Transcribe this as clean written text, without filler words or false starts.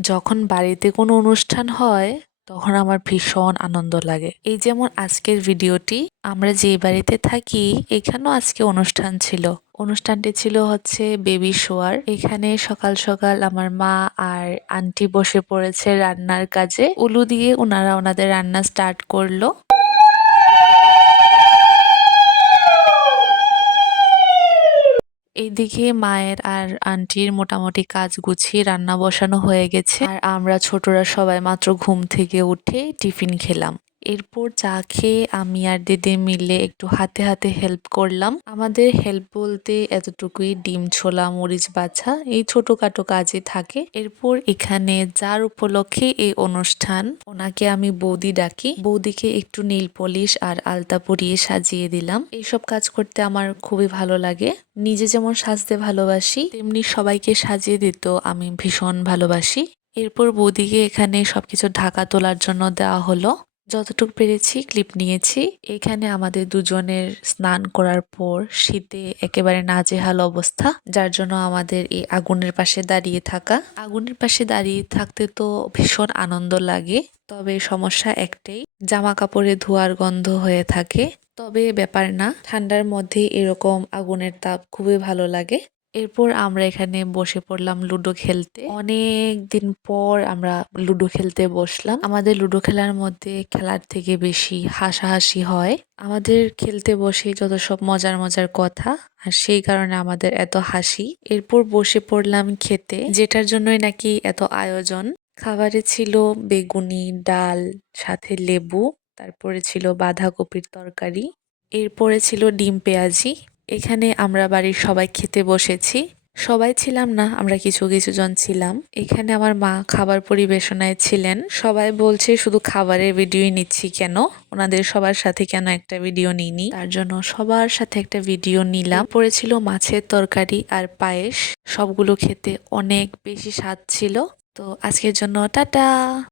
যখন বাড়িতে কোনো অনুষ্ঠান হয় তখন আমার ভীষণ আনন্দ লাগে। এই যেমন আজকের ভিডিওটি, আমরা যে বাড়িতে থাকি এখানেও আজকে অনুষ্ঠান ছিল। অনুষ্ঠানটি ছিল হচ্ছে বেবি শোয়ার। এখানে সকাল সকাল আমার মা আর আন্টি বসে পড়েছে রান্নার কাজে। উলু দিয়ে ওনারা ওনাদের রান্না স্টার্ট করলো। এইদিকে মায়ের আর আন্টির মোটামুটি কাজ গুছিয়ে রান্না বসানো হয়ে গেছে, আর আমরা ছোটরা সবাই মাত্র ঘুম থেকে উঠে টিফিন খেলাম। এরপর চা খেয়ে আমি আর দিদি মিলে একটু হাতে হাতে হেল্প করলাম। আমাদের হেল্প বলতে এতটুকুই, ডিম ছোলা, মরিচ বাছা, এই ছোটখাটো কাজে থাকে। এরপর এখানে যার উপলক্ষে এই অনুষ্ঠান, ওনাকে আমি বৌদি ডাকি। বৌদিকে একটু নীল পলিশ আর আলতা পরিয়ে সাজিয়ে দিলাম। এইসব কাজ করতে আমার খুবই ভালো লাগে। নিজে যেমন সাজতে ভালোবাসি, তেমনি সবাইকে সাজিয়ে দিত আমি ভীষণ ভালোবাসি। এরপর বৌদিকে এখানে সবকিছু ঢাকা তোলার জন্য দেওয়া হলো। যতটুকু পেরেছি ক্লিপ নিয়েছি। এখানে আমাদের দুজনের স্নান করার পর শীতে একেবারে নাজেহাল অবস্থা, যার জন্য আমাদের এই আগুনের পাশে দাঁড়িয়ে থাকা। আগুনের পাশে দাঁড়িয়ে থাকতে তো ভীষণ আনন্দ লাগে, তবে সমস্যা একটাই, জামা কাপড়ে ধোয়ার গন্ধ হয়ে থাকে। তবে ব্যাপার না, ঠান্ডার মধ্যে এরকম আগুনের তাপ খুবই ভালো লাগে। এরপর আমরা এখানে বসে পড়লাম লুডো খেলতে। অনেক দিন পর আমরা লুডো খেলতে বসলাম। আমাদের লুডো খেলার মধ্যে খেলার থেকে বেশি হাসাহাসি হয়। আমাদের খেলতে বসে যত সব মজার মজার কথা, আর সেই কারণে আমাদের এত হাসি। এরপর বসে পড়লাম খেতে, যেটার জন্যই নাকি এত আয়োজন। খাবারে ছিল বেগুনি, ডাল, সাথে লেবু, তারপরে ছিল বাঁধাকপির তরকারি, এরপরে ছিল ডিম পেঁয়াজি। এখানে আমরা বাড়ির সবাই খেতে বসেছি। সবাই ছিলাম না, আমরা কিছু কিছু জন ছিলাম। এখানে আমার মা খাবার পরিবেশনায় ছিলেন। সবাই বলছে শুধু খাবারের ভিডিওই নিচ্ছি কেন, ওনাদের সবার সাথে কেন একটা ভিডিও নিইনি। তার জন্য সবার সাথে একটা ভিডিও নিলাম। পড়েছিল মাছের তরকারি আর পায়েস। সবগুলো খেতে অনেক বেশি স্বাদ ছিল। তো আজকের জন্য টাটা।